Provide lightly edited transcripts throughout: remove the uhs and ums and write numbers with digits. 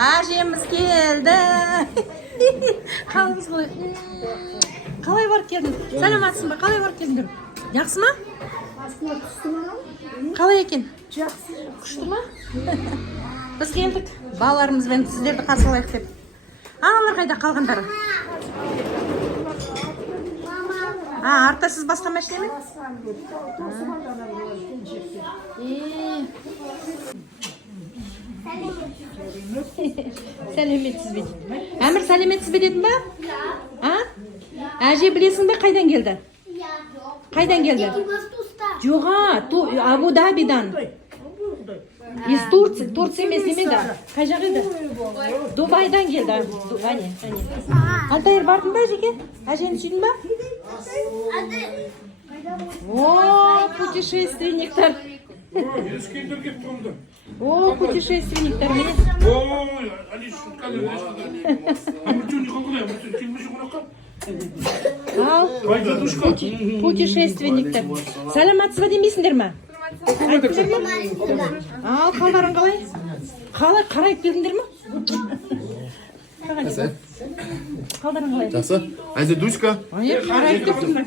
Әжеміз келді. Қалыңыз қалай? Қалай барып келдің? Саламатсың ба? Қалай барып келдіңдер? Жақсы ма? Қалай екен? Жақсы. Күшті ма? Біз келдік. Балаларымызбен сіздерді қарсы алайық деп. Аналар қайда қалғандары? Артта сіз басқа машина ме? Сәлеметсіз бе дейді. Әмір, сәлеметсіз бе дедің ба? Әже білесің бе қайдан келді? Қайдан келді? Жоға, Абу-Дабидан. Из Турции, Турция емес немеді? Қай жақ еді? Дубайдан келді. Алтайыр бардың ба әжеге? Әжені сүйдің ба? О, путешественниктер. О, путешественниктер. Ал, путешественниктер. Саламатсыз ба демейсіңдер ма? Ал, қалдарың қалай? Қалай қарайып келдіңдер ма? Қалдарың қалай? Жақсы. Әзе душка. Қарайып келдіңдер.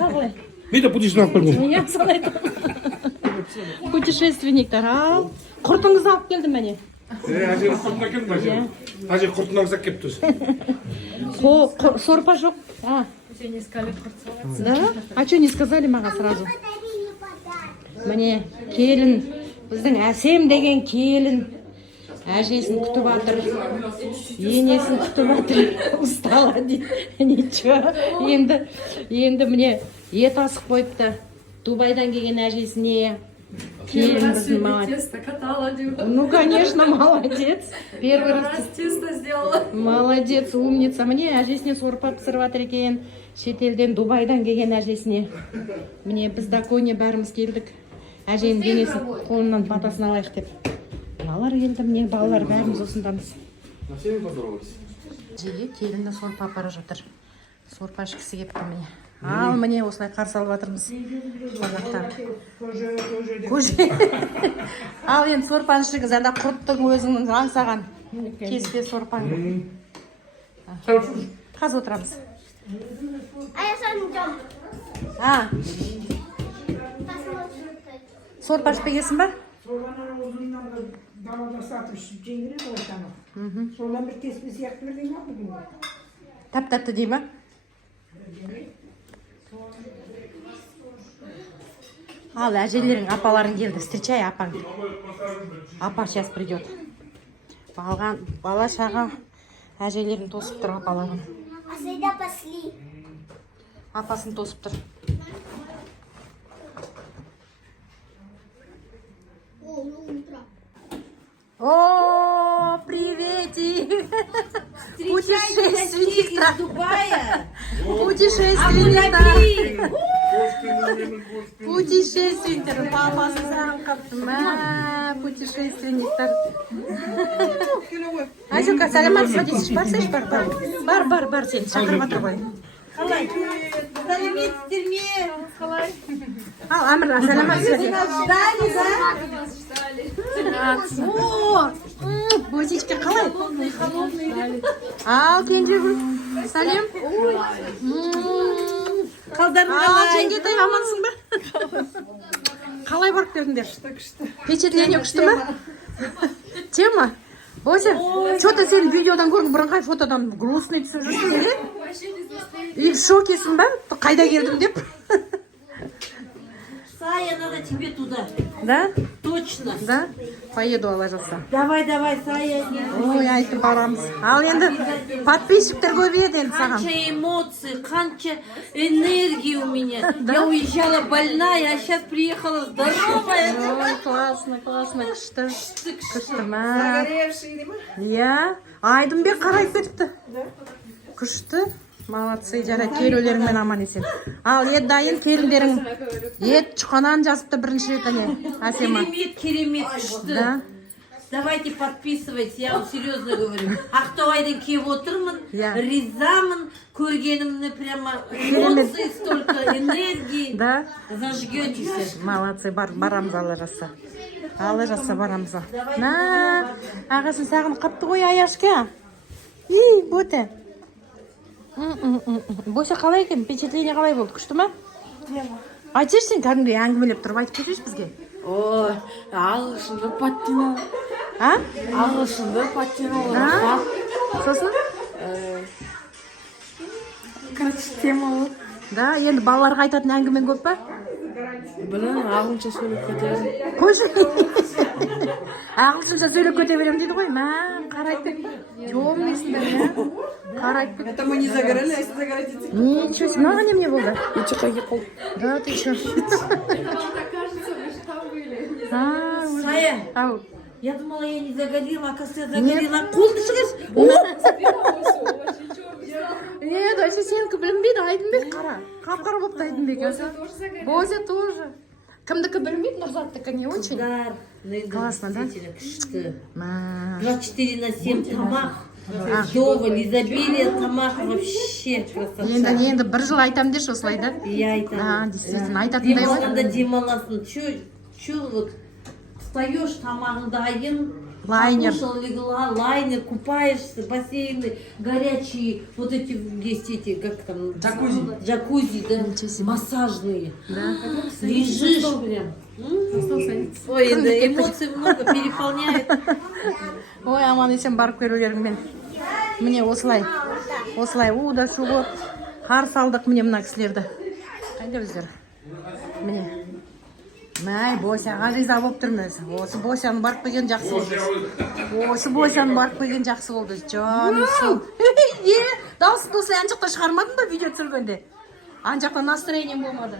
Қалай? Мен де путешественник алып келдім. Я солай. Путешественниктер, ал. Құртыңызды алып келдім мәне. Әженің құртын әкелдім әже. Әже құртын алғызақ келіп тұрсың. Сорпа жоқ. Уже не сказали құртсалатсың. Да? А что не сказали маған сразу? Міне, келін, біздің әсем деген келін. Әжесін күтіп атыр. Енесін күтіп атыр. Устала дейді. Ничего. Енді міне ет асық қойыпты. Дубайдан келген әжесіне. Келін біздің молодец. Ну, конечно, молодец. Первый раз Тесто сделала. Молодец, умница. Міне әжесіне сорпа пісіріп атыр екен. Шетелден, Дубайдан келген әжесіне. Міне біз доконе бәріміз келдік. Әженің денесін қолынан батасын алайық деп. Балалар келді, міне балалар бәріміз осындамыз. Әжеге келінді сорпа апара жатыр. Сорпа ішкісі кепті міне. Ал міне осылай қарсы алып жатырмыз. Ал енді сорпаны ішіңіз, анда құрттың өзіңнің аңсаған. Кеспе сорпаны. Қазір отырамыз. Сорпа ішпегесін ба? Соғанан ұзыннан далада сатып жеңгірек ортаны. Содан бір кеспе сияқты бір дейін алды. Тап-тапты дей ма? Ал, әжелерің, апаларың келді. Встречай, апаң. Апа сейчас придет. Бала шаға әжелерін тосып тұр, апаларын. Асайда пасли. Апасын тосып тұр. О, приветик! Путешественник из Дубая! Путешественник! Путешественниктер, папасы сразу қапты. Путешественниктер. Ажука, сәлематсыз ба дейсіз? Барсайшы, бар сен шақырып жатыр ғой. Қалай? Сәлеметсіздер ме? Қалай? Ал, Әмір, сәлематсыз ба дейсіз? О, бөтечке қалай? Ал, кенжегүл, сәлем. Қалдарың Ал, қалай? жеңгетай, амансың ба? Қалай барып келдіңдер? Впечатление күшті ма? Тема? Бося, что-то сен видеодан көрдің, бұрынғай фотодан грустный түсіп жүрсің, не? И в шокесің ба? Қайда келдім деп? Сая, надо тебе туда. Да? Точно. Да? Поеду, Алла жазса. Давай, Сая. Ой, айтып барамыз. Ал енді подписчиктер көбейеді енді саған. Қанша эмоций, қанша энергии у меня. Я уезжала больная, а сейчас приехала здоровая. Ой, классно, күшті. Күшті ма? Иә. Айдынбек қарайып кетіпті. Күшті. Молодцы, жара келулеріңмен аман есен. Ал, ет дайын, келіндерің ет чұқанан жазыпты бірінші рет, әне, Әсема. Керемет, күшті. Да? давайте подписывайтесь, я вам серьезно говорю. Ақтоғайдан келіп отырмын, ризамын, көргенімні прямо эмоции, столько энергии. Да? Зажгетесь. Молодцы, барамыз алла жазса. Алла жазса барамыз. На, ағасын сағын қапты ғой Аяшка. Боте. Бося қалай екен? Впечатление қалай болды? Күшті ма? Айтшы сен кәдімгідей әңгімелеп тұрып айтып кетейінші бізге. Ой, ағылшынды паттина. А? Ағылшынды паттина. Сосын? Короче, тема ол. Да, енді балаларға айтатын әңгімен көп па? Білін, ағылшынша сөйлеп кетемін. Қойшы. Ағылшынша сөйлеп кете беремін дейді ғой. Мә, қарайды. Темнесіңдер, иә? Қарайды. Это мы не загорали, а если загородите. Ничего себе, маған не болды? И что, как пол? Да, ты чё? Сая, Ау. я думала, я не загорела, оказывается, я загорела. Қолды шығаршы. Нет, вообще сенікі білінбейді, Айдынбек қара. Қап-қара болып Айдынбек. Бозе тоже. Кімдікі білінбейді, Нұрзаттікі не очень. Классно, да? Күшті. 24/7 24/7 тамақ. Вдоволь, изобилие тамақ вообще красота. Енді бір жыл айтам деші осылай, да? Я айтамын. Действительно, айтатындай ғой. Демалғанда демаласың. Чё вот встаешь, тамағың дайын. Лайнер. Покушал, легла, лайнер, купаешься, бассейны горячие, вот эти есть эти, как там? Джакузи, да? Массажные. Да. Лежишь прям. Ой, да, эмоций много, переполняет. Ой, аман есен барып көрулеріңмен. Міне осылай. Осылай, да суғы. Қарсы алдық міне мына кісілерді. Қайда өздері? Міне. Мәй, Босяға риза болып тұрмыз. Осы Босяны барып келген жақсы болды. Осы Босяны барып келген жақсы болды. Жаным сол. Дауысын осылай анжақта шығармадың ба видео түсіргенде? Анжақта настроением болмады.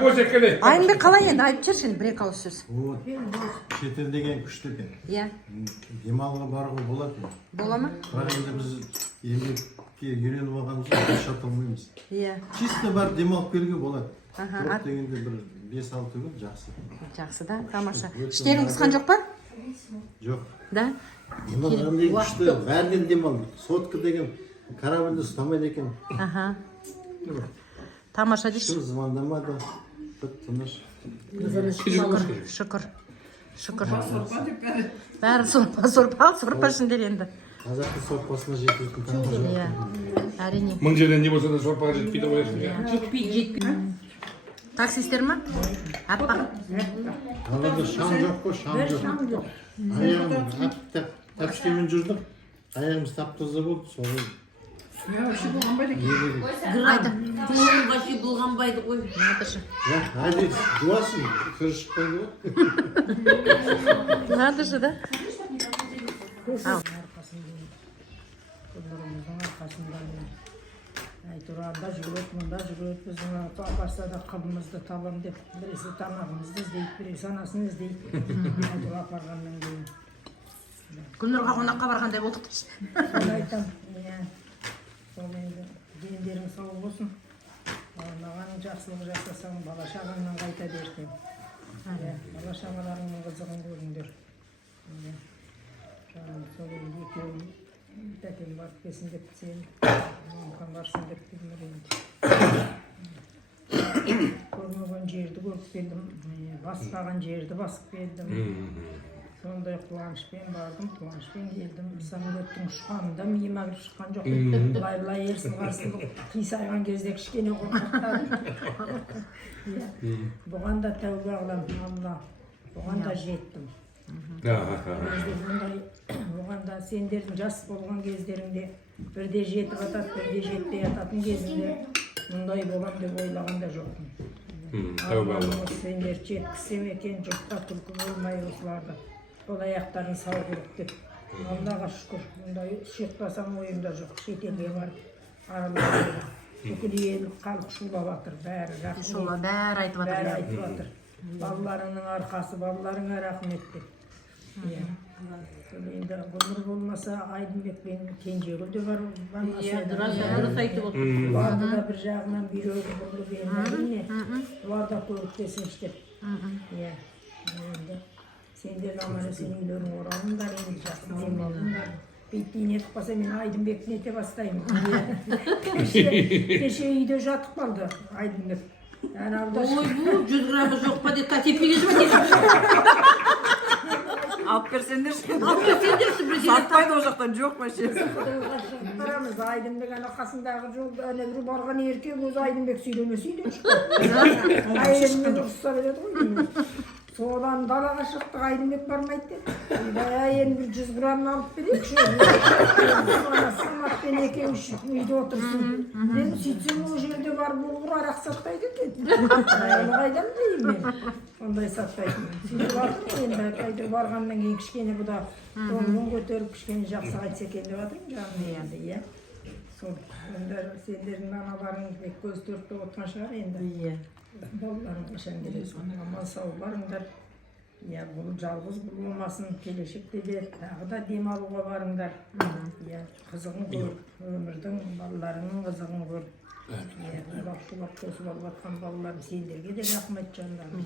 Бося келе. Айнбек қалай енді айтып жүрші енді бір-екі ауыз сөз. Вот, шетел деген күшті екен. Иә. Демалға баруға болады. Бола ма? Бірақ енді біз еңбекке үйреніп алғанымыз шат алмаймыз. Иә. Чисто барып демалып келуге болады. Аха. Жоқ дегенде бір 5-6 күн жақсы. Жақсы да, тамаша. Іштерің қысқан жоқ па? Жоқ. Да? Демалғандай күшті, бәрінен демал. Сотка деген корабльді ұстамайды екен. Аха. Тамаша дейші. Ешкім звондамады. Тыныш. Шүкір. Бәрі сорпа ішіндер енді. Қазақтың сорпасына жететін тамаша. Иә, әрине. Мың жерден не болса да сорпаға жетпейді қоясың. Жетпейді. Таксистер ма? Аппақ. Қалада шам жоқ қой, шам жоқ. Аяғым тәпіштемен жүрдік. Аяғымыз тап-таза болды, соғын. Айда. Қолым вообще бұлғанбайды ғой. Надышы. Айда, дуасын, кір шықпайды ғой. Надышы, да? Ау. Құлдарымыздың арқасында айтұранда жүгірет, мұнда жүгірет, біздің апарса да қылымызды табам деп, біресе тамағымызды іздейді, біресе анасын іздейді. Айтыр апарғаннан кейін. Гүлнұрға қонаққа барғандай болдық дейші. Сол айтам, сол енді дендерің сау болсын. Маған жақсылық жасасаң, бала шағаңнан қайта берсең. Бала шағаларыңның қызығын көріңдер. Сол енді екеуін тәкем барып келсін деп сен, мамқан барсын деп білмеймін. Көрмеген жерді көріп келдім, баспаған жерді басып келдім. Сондай қуанышпен бардым, қуанышпен келдім. Самолеттің ұшқанында миыма кіріп шыққан жоқ. Былай ерсін қарсылық қисайған кезде кішкене қорқақтадым. Бұған да тәубе қыламын, Алла. Бұған да жеттім. Оған да сендердің жас болған кездеріңде бірде жетіп атат, бірде жетпей ататын кезінде мұндай болам деп ойлаған да жоқпын. Алланың сендер жеткізсем екен, жұртқа күлкі болмай осыларды. Ол аяқтарын сау қылып деп. Аллаға шүкір, мұндай шетпасам ойымда жоқ. Шетелге барып аралап бүкіл ел халық шулап жатыр, бәрі рахмет. Бәрі айтып Бәрі жатыр. айтып жатыр. Балаларыңның арқасы, балаларыңа рахмет деп. Енді Гүлнұр болмаса Айдынбекпен Кенжегүл де бар. Дұрыс айтып отыр. Оларды да бір жағынан бүйрегі бұрылып енді олар да көмектесіңші деп. Sender amana senin үйлерің оралыңдар, енді жақсы демалыңдар. Бейттейін етіп қалса, мен Айдынбектің ете бастаймын. Кеше үйде жатып қалды Айдынбек. Ой, bu 100 gramı yok pa de tepeye mi dedi? Алып берсеңдерші. Alp sendirsin bir Сатпайды ол жақтан жоқ вообще. Барамыз Айдынбек ана қасындағы жолда ана бір барған еркек өзі Айдынбек сөйлемесе үйден шықты. Әйелімен ұрысса береді ғой. Содан далаға шықтық, Айдынбек бармайды деді. Енді бір 100 грамм алып берейікші. Саматпен екеуі үйде отырсын. Дедім, сөйтсем ол жерде бар болғыр арақ сатпайды деді. Қайдан деймін мен. Ондай сатпайтын. Сөйтіп алдым енді қайтып барғаннан кейін кішкене бұда тонын көтеріп кішкене жақсы қайтса екен деп жатырмын жанымда енді, иә. Сол енді сендердің аналарың бек көз төртте отқан шығар енді. Iya. Балаларың қашан келесің, аман сау барыңдар. Иә, бұл жалғыз бұл болмасын, келешекте де тағы да демалуға барыңдар. Иә, қызығын көріп, өмірдің балаларының қызығын көріп. Иә, шулап қосып алып жатқан балаларым, сендерге де рахмет жандарым.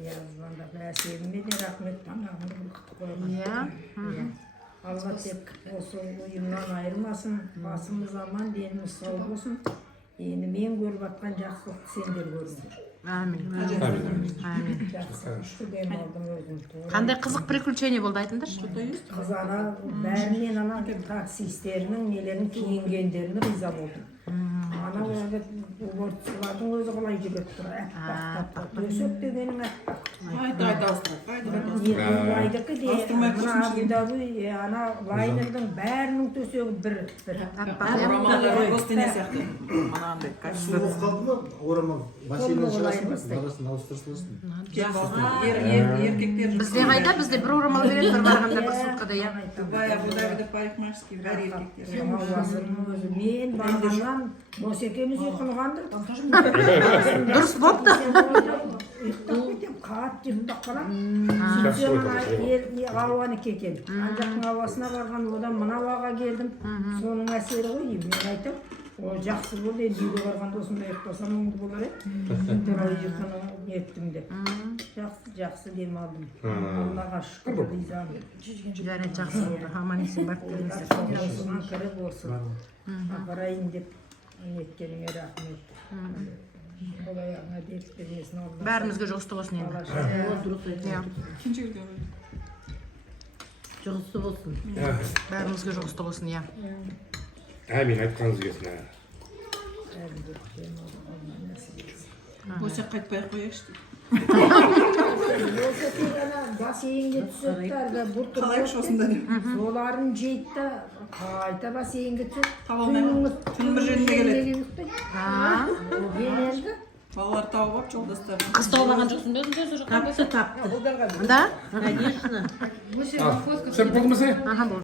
Иә, звондап, әсеріме де рахмет, тамағымды бұлқытып қойған. Иә. Алла тек осы ұйымнан айырмасын, басымыз аман, деніміз сау болсын. Енді мен көріп жатқан жақсылықты сендер көріңдер. Амин. Жақсы күшті демалдым өзім. Қандай қызық приключение болды айтыңдаршы. Қыз ана бәрінен ана таксистерінің нелерін киінгендеріне риза болдым. Ана уборщицалардың өзі қалай жүгіріп тұр, әппақ төсек дегенің әппақ. Дубайдікі де, мына Абу-Даби, ана лайнердің бәрінің төсегі бір. Суық қалды ма? Орамал бассейннен шығасың ба? Арасын ауыстырсыласың. Еркектер Бізде қайда? Бізде бір орамал береді, бір барғанда бір суткада, иә. Дубай, Абу-Дабиде парикмахерский бәрі еркектер. Мен барғаннан осы екеуміз ұйқылғандыр. Дұрыс болыпты. Ұйықтап кетем, қатты ұйықтап қалам. Сөйтсем ауаны кетем. Ана ауасына барған, одан мына ауаға келдім. Соның әсері ғой деймін. Мен айтам, ол жақсы болды, енді үйге барғанда осындай ұйықтасам оңды болар еді. Ұйқыны еттім деп. Жақсы демалдым. Аллаға шүкір ризамын. Жарайды, жақсы болды. Аман есен барып келіңіздер. Осыған кіріп осы апарайын деп ниеттеріңе рахмет. Бұл аяғына дерт бермесін Алла. Бәрімізге жұғысты болсын енді. Иә. Жұғысты болсын. Бәрімізге жұғысты болсын, иә. Әмин айтқаныңыз келсін. Осы қайтпай-ақ қояйықшы дейді. Осы тек ана бассейнге түседі әлгі бұр Қалайықшы осында деп. соларын жейді да қайта бассейнге түседі. Таба алмаймын. Түн бір жерінде келеді. Енелді. Балалар тауып алып жолдастар. Қыз тауып алған жоқсың ба өзіңде осы жаққа? Taptı taptı. Да? Конечно. Sen buldu mu sen? Аха, болды.